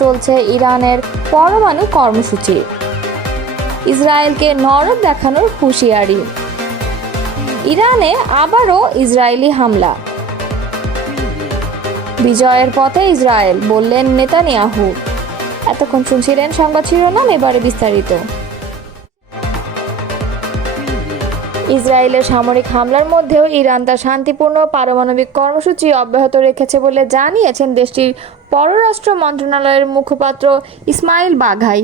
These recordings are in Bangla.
চলছে ইরানের পরমাণু কর্মসূচি। ইসরায়েলকে নরক দেখানোর হুঁশিয়ারি। ইরানে আবারও ইসরায়েলি হামলা। বিজয়ের পথে ইসরায়েল, বললেন নেতানিয়াহু। এতক্ষণ শুনছিলেন সংবাদ শিরোনাম, এবারে বিস্তারিত। ইসরায়েলের সামরিক হামলার মধ্যেও ইরান তার শান্তিপূর্ণ পারমাণবিক কর্মসূচি অব্যাহত রেখেছে বলে জানিয়েছেন দেশটির পররাষ্ট্র মন্ত্রণালয়ের মুখপাত্র ইসমাইল বাঘাই।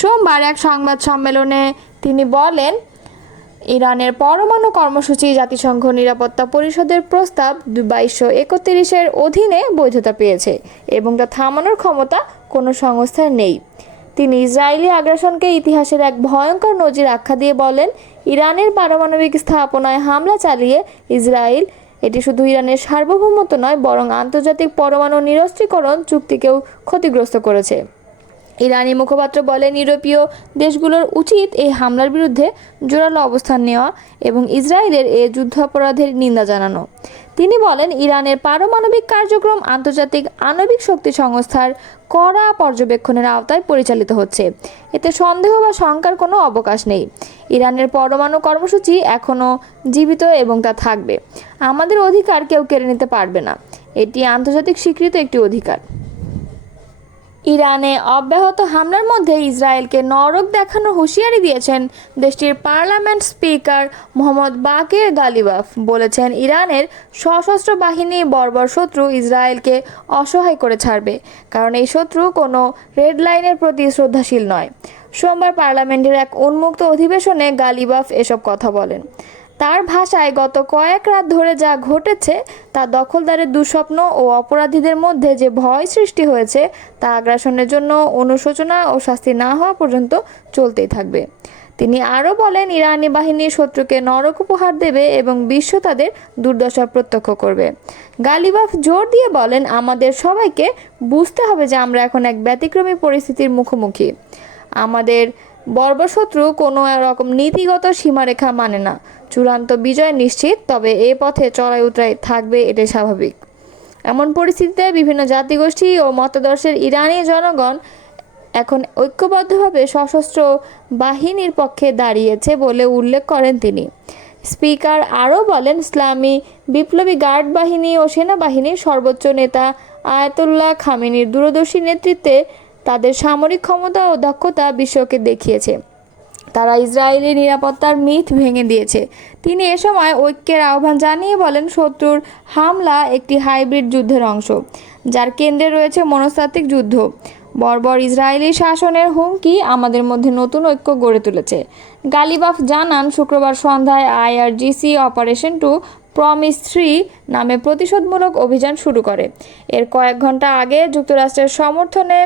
সোমবার এক সংবাদ সম্মেলনে তিনি বলেন, ইরানের পরমাণু কর্মসূচি জাতিসংঘ নিরাপত্তা পরিষদের প্রস্তাব 2231-এর অধীনে বৈধতা পেয়েছে এবং তা থামানোর ক্ষমতা কোনো সংস্থার নেই। তিনি ইসরায়েলি আগ্রাসনকে ইতিহাসের এক ভয়ঙ্কর নজির আখ্যা দিয়ে বলেন, ইরানের পারমাণবিক স্থাপনায় হামলা চালিয়ে ইসরায়েল এটি শুধু ইরানের সার্বভৌমত্ব নয়, বরং আন্তর্জাতিক পরমাণু নিরস্ত্রীকরণ চুক্তিকেও ক্ষতিগ্রস্ত করেছে। ইরানি মুখপাত্র বলেন, ইউরোপীয় দেশগুলোর উচিত এই হামলার বিরুদ্ধে জোরালো অবস্থান নেওয়া এবং ইসরায়েলের এ যুদ্ধাপরাধের নিন্দা জানানো। তিনি বলেন, ইরানের পারমাণবিক কার্যক্রম আন্তর্জাতিক আণবিক শক্তি সংস্থার কড়া পর্যবেক্ষণের আওতায় পরিচালিত হচ্ছে। এতে সন্দেহ বা শঙ্কার কোনো অবকাশ নেই। ইরানের পরমাণু কর্মসূচি এখনও জীবিত এবং তা থাকবে। আমাদের অধিকার কেউ কেড়ে নিতে পারবে না। এটি আন্তর্জাতিক স্বীকৃত একটি অধিকার। ইরানে অব্যাহত হামলার মধ্যে ইসরায়েলকে নরক দেখানোর হুঁশিয়ারি দিয়েছেন দেশটির পার্লামেন্ট স্পিকার মোহাম্মদ বাকের গালিবাফ। বলেছেন, ইরানের সশস্ত্র বাহিনী বর্বর শত্রু ইসরায়েলকে অসহায় করে ছাড়বে, কারণ এই শত্রু কোনো রেড লাইনের প্রতি শ্রদ্ধাশীল নয়। সোমবার পার্লামেন্টের এক উন্মুক্ত অধিবেশনে গালিবাফ এসব কথা বলেন। তার ভাষায়, গত কয়েক রাত ধরে যা ঘটেছে তা দখলদারের দুঃস্বপ্ন ও অপরাধীদের মধ্যে যে ভয় সৃষ্টি হয়েছে তা আগ্রাসনের জন্য অনুশোচনা ও শাস্তি না হওয়া পর্যন্ত চলতেই থাকবে। তিনি আরও বলেন, ইরানি বাহিনী শত্রুকে নরক উপহার দেবে এবং বিশ্ব তাদের দুর্দশা প্রত্যক্ষ করবে। গালিবাফ জোর দিয়ে বলেন, আমাদের সবাইকে বুঝতে হবে যে আমরা এখন এক ব্যতিক্রমী পরিস্থিতির মুখোমুখি। আমাদের বর্বর শত্রু কোনো রকম নীতিগত সীমারেখা মানে না। চূড়ান্ত বিজয় নিশ্চিত, তবে এ পথে চড়াই উতরাই থাকবে, এটাই স্বাভাবিক। এমন পরিস্থিতিতে বিভিন্ন জাতিগোষ্ঠী ও মতাদর্শের ইরানি জনগণ এখন ঐক্যবদ্ধভাবে সশস্ত্র বাহিনীর পক্ষে দাঁড়িয়েছে বলে উল্লেখ করেন তিনি। স্পিকার আরও বলেন, ইসলামী বিপ্লবী গার্ড বাহিনী ও সেনাবাহিনীর সর্বোচ্চ নেতা আয়াতুল্লাহ খামেনির দূরদর্শী নেতৃত্বে তাদের সামরিক ক্ষমতা ও দক্ষতা বিশ্বকে দেখিয়েছে। তারা ইসরায়েলি নিরাপত্তার মিথ ভেঙে দিয়েছে। তিনি এ সময় ঐক্যের আহ্বান জানিয়ে বলেন, শত্রুর হামলা একটি হাইব্রিড যুদ্ধের অংশ, যার কেন্দ্রে রয়েছে মনস্তাত্ত্বিক যুদ্ধ। বর্বর ইসরায়েলি শাসনের হুমকি আমাদের মধ্যে নতুন ঐক্য গড়ে তুলেছে। গালিবাফ জানান, শুক্রবার সন্ধ্যায় IRGC অপারেশন 2 প্রমিস 3 নামে প্রতিশোধমূলক অভিযান শুরু করে। এর কয়েক ঘন্টা আগে যুক্তরাষ্ট্রের সমর্থনে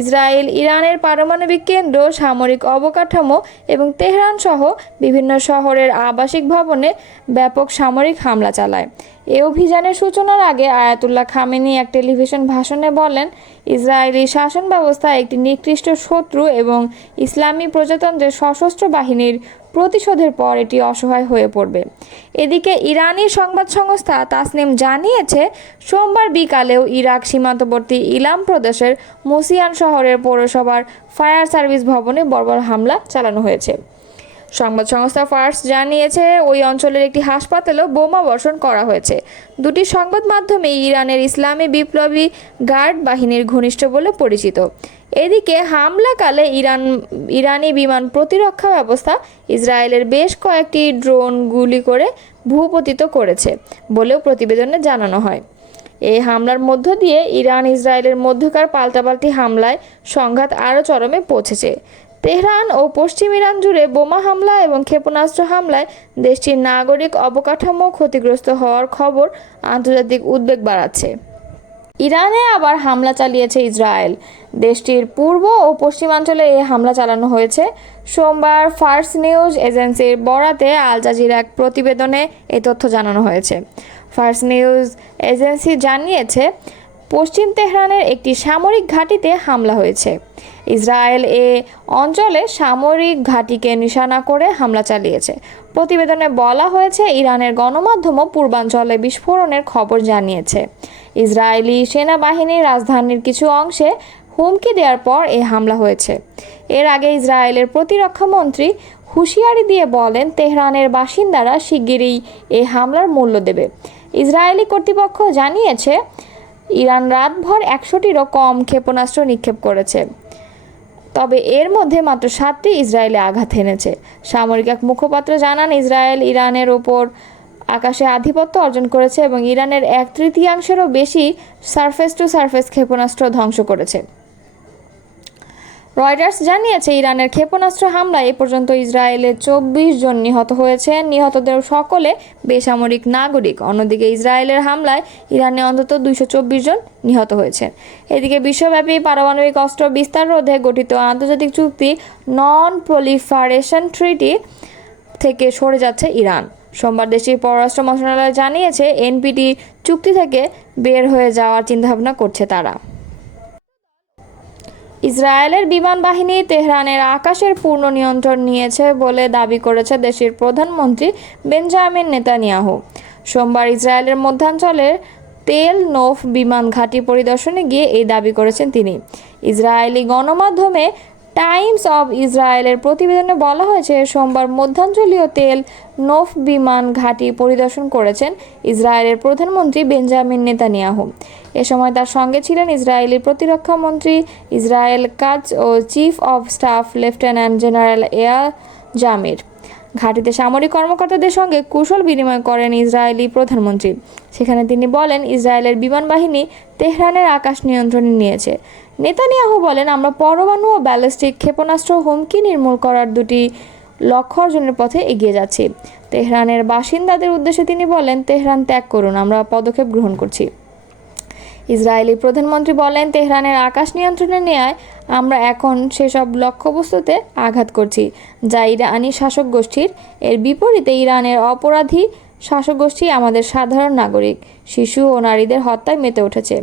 ইসরায়েল ইরানের পারমাণবিক কেন্দ্র, সামরিক অবকাঠামো এবং তেহরান সহ বিভিন্ন শহরের আবাসিক ভবনে ব্যাপক সামরিক হামলা চালায়। এই অভিযানের সূচনার আগে আয়াতুল্লাহ খামেনি এক টেলিভিশন ভাষণে বলেন, ইসরায়েলি শাসন ব্যবস্থা একটি নিকৃষ্ট শত্রু এবং ইসলামী প্রজাতন্ত্রের সশস্ত্র বাহিনীর প্রতিশোধের পর এটি অসহায় হয়ে পড়বে। এদিকে ইরানি সংবাদ সংস্থা তাসনিম জানিয়েছে, সোমবার বিকালেও ইরাক সীমান্তবর্তী ইলাম প্রদেশের মুসিয়ান শহরের পৌরসভার ফায়ার সার্ভিস ভবনে বর্বর হামলা চালানো হয়েছে। সংবাদ সংস্থা ফার্স জানিয়েছে, ওই অঞ্চলের একটি হাসপাতালেও বোমা বর্ষণ করা হয়েছে। দুটি সংবাদ মাধ্যমে ইরানের ইসলামী বিপ্লবী গার্ড বাহিনীর ঘনিষ্ঠ বলে পরিচিত। এদিকে হামলাকালে ইরানি বিমান প্রতিরক্ষা ব্যবস্থা ইসরায়েলের বেশ কয়েকটি ড্রোন গুলি করে ভূপতিত করেছে বলেও প্রতিবেদনে জানানো হয়। এই হামলার মধ্য দিয়ে ইরান ইসরায়েলের মধ্যকার পাল্টাপাল্টি হামলায় সংঘাত আরও চরমে পৌঁছেছে। তেহরান ও পশ্চিম ইরান জুড়ে বোমা হামলা এবং ক্ষেপণাস্ত্র হামলায় দেশটির নাগরিক অবকাঠামো ক্ষতিগ্রস্ত হওয়ার খবর আন্তর্জাতিক উদ্বেগ বাড়াচ্ছে। ইরানে আবার হামলা চালিয়েছে ইসরায়েল। দেশটির পূর্ব ও পশ্চিমাঞ্চলে এই হামলা চালানো হয়েছে। সোমবার ফার্স নিউজ এজেন্সির বরাতে আল জাজিরা এক প্রতিবেদনে এই তথ্য জানানো হয়েছে। ফার্স নিউজ এজেন্সি জানিয়েছে, পশ্চিম তেহরানের একটি সামরিক ঘাঁটিতে হামলা হয়েছে। ইসরায়েল এ অঞ্চলে সামরিক ঘাঁটিকে নিশানা করে হামলা চালিয়েছে। প্রতিবেদনে বলা হয়েছে, ইরানের গণমাধ্যমও পূর্বাঞ্চলে বিস্ফোরণের খবর জানিয়েছে। ইসরায়েলি সেনাবাহিনী রাজধানীর কিছু অংশে হুমকি দেওয়ার পর এই হামলা হয়েছে। এর আগে ইসরায়েলের প্রতিরক্ষা মন্ত্রী হুঁশিয়ারি দিয়ে বলেন তেহরানের বাসিন্দারা শিগগিরই এই হামলার মূল্য দেবে। ইসরায়েলি কর্তৃপক্ষ জানিয়েছে ইরান রাতভর 100টিরও কম ক্ষেপণাস্ত্র নিক্ষেপ করেছে, তবে এর মধ্যে মাত্র 7টি ইসরায়েলে আঘাত এনেছে। সামরিক এক মুখপাত্র জানান ইসরায়েল ইরানের ওপর আকাশে আধিপত্য অর্জন করেছে এবং ইরানের 1/3-এরও বেশি সারফেস টু সারফেস ক্ষেপণাস্ত্র ধ্বংস করেছে। রয়টার্স জানিয়েছে ইরানের ক্ষেপণাস্ত্র হামলায় এ পর্যন্ত ইসরায়েলে 24 জন নিহত হয়েছেন। নিহতদের সকলে বেসামরিক নাগরিক। অন্যদিকে ইসরায়েলের হামলায় ইরানে অন্তত 224 জন নিহত হয়েছেন। এদিকে বিশ্বব্যাপী পারমাণবিক অস্ত্র বিস্তার রোধে গঠিত আন্তর্জাতিক চুক্তি নন প্রলিফারেশন ট্রিটি থেকে সরে যাচ্ছে ইরান। সোমবার দেশটির পররাষ্ট্র মন্ত্রণালয় জানিয়েছে এনপিটি চুক্তি থেকে বের হয়ে যাওয়ার চিন্তাভাবনা করছে তারা। ইসরায়েলের বিমান বাহিনী তেহরানের আকাশের পূর্ণ নিয়ন্ত্রণ নিয়েছে বলে দাবি করেছে দেশটির প্রধানমন্ত্রী বেঞ্জামিন নেতানিয়াহু। সোমবার ইসরায়েলের মধ্যাঞ্চলের তেল নোফ বিমান ঘাঁটি পরিদর্শনে গিয়ে এই দাবি করেছেন তিনি। ইসরায়েলি গণমাধ্যমে টাইমস অব ইসরায়েলের প্রতিবেদনে বলা হয়েছে সোমবার মধ্যাঞ্চলীয় তেল নোফ বিমান ঘাঁটি পরিদর্শন করেছেন ইসরায়েলের প্রধানমন্ত্রী বেঞ্জামিন নেতানিয়াহু। এ সময় তার সঙ্গে ছিলেন ইসরায়েলি প্রতিরক্ষা মন্ত্রী ইসরায়েল কাটজ ও chief of staff lieutenant general Eyal Zamir. ঘাঁটিতে সামরিক কর্মকর্তাদের সঙ্গে কুশল বিনিময় করেন ইসরায়েলি প্রধানমন্ত্রী। সেখানে তিনি বলেন ইসরায়েলের বিমান বাহিনী তেহরানের আকাশ নিয়ন্ত্রণে নিয়েছে। নেতানিয়াহু বলেন আমরা পরমাণু ও ব্যালিস্টিক ক্ষেপণাস্ত্র হুমকি নির্মূল করার দুটি লক্ষ্য অর্জনের পথে এগিয়ে যাচ্ছি। তেহরানের বাসিন্দাদের উদ্দেশ্যে তিনি বলেন তেহরান ত্যাগ করুন, আমরা পদক্ষেপ গ্রহণ করছি। ইসরায়েলি প্রধানমন্ত্রী বলেন তেহরানের আকাশ নিয়ন্ত্রণে নেওয়ায় আমরা এখন সেসব লক্ষ্যবস্তুতে আঘাত করছি যা ইরানি শাসক গোষ্ঠীর। এর বিপরীতে ইরানের অপরাধী শাসক গোষ্ঠী আমাদের সাধারণ নাগরিক, শিশু ও নারীদের হত্যায় মেতে উঠেছে।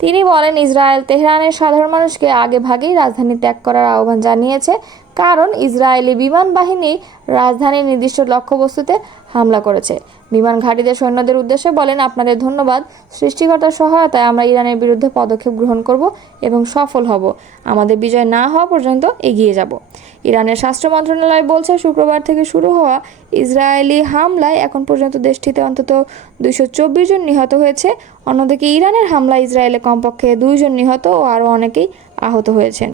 তিনি বলেন ইসরায়েল তেহরানের সাধারণ মানুষকে আগেভাগেই রাজধানী ত্যাগ করার আহ্বান জানিয়েছে, কারণ ইসরায়েলি বিমান বাহিনী রাজধানীর নির্দিষ্ট লক্ষ্যবস্তুতে হামলা করেছে। বিমান ঘাঁটিতে সৈন্যদের উদ্দেশ্যে বলেন আপনাদের ধন্যবাদ। সৃষ্টিকর্তার সহায়তায় আমরা ইরানের বিরুদ্ধে পদক্ষেপ গ্রহণ করব এবং সফল হব। আমাদের বিজয় না হওয়া পর্যন্ত এগিয়ে যাব। ইরানের স্বাস্থ্য মন্ত্রণালয় বলছে শুক্রবার থেকে শুরু হওয়া ইসরায়েলি হামলায় এখন পর্যন্ত দেশটিতে অন্তত 224 জন নিহত হয়েছে। অন্যদিকে ইরানের হামলায় ইসরায়েলে কমপক্ষে 2 জন নিহত ও আরও অনেকেই আহত হয়েছেন।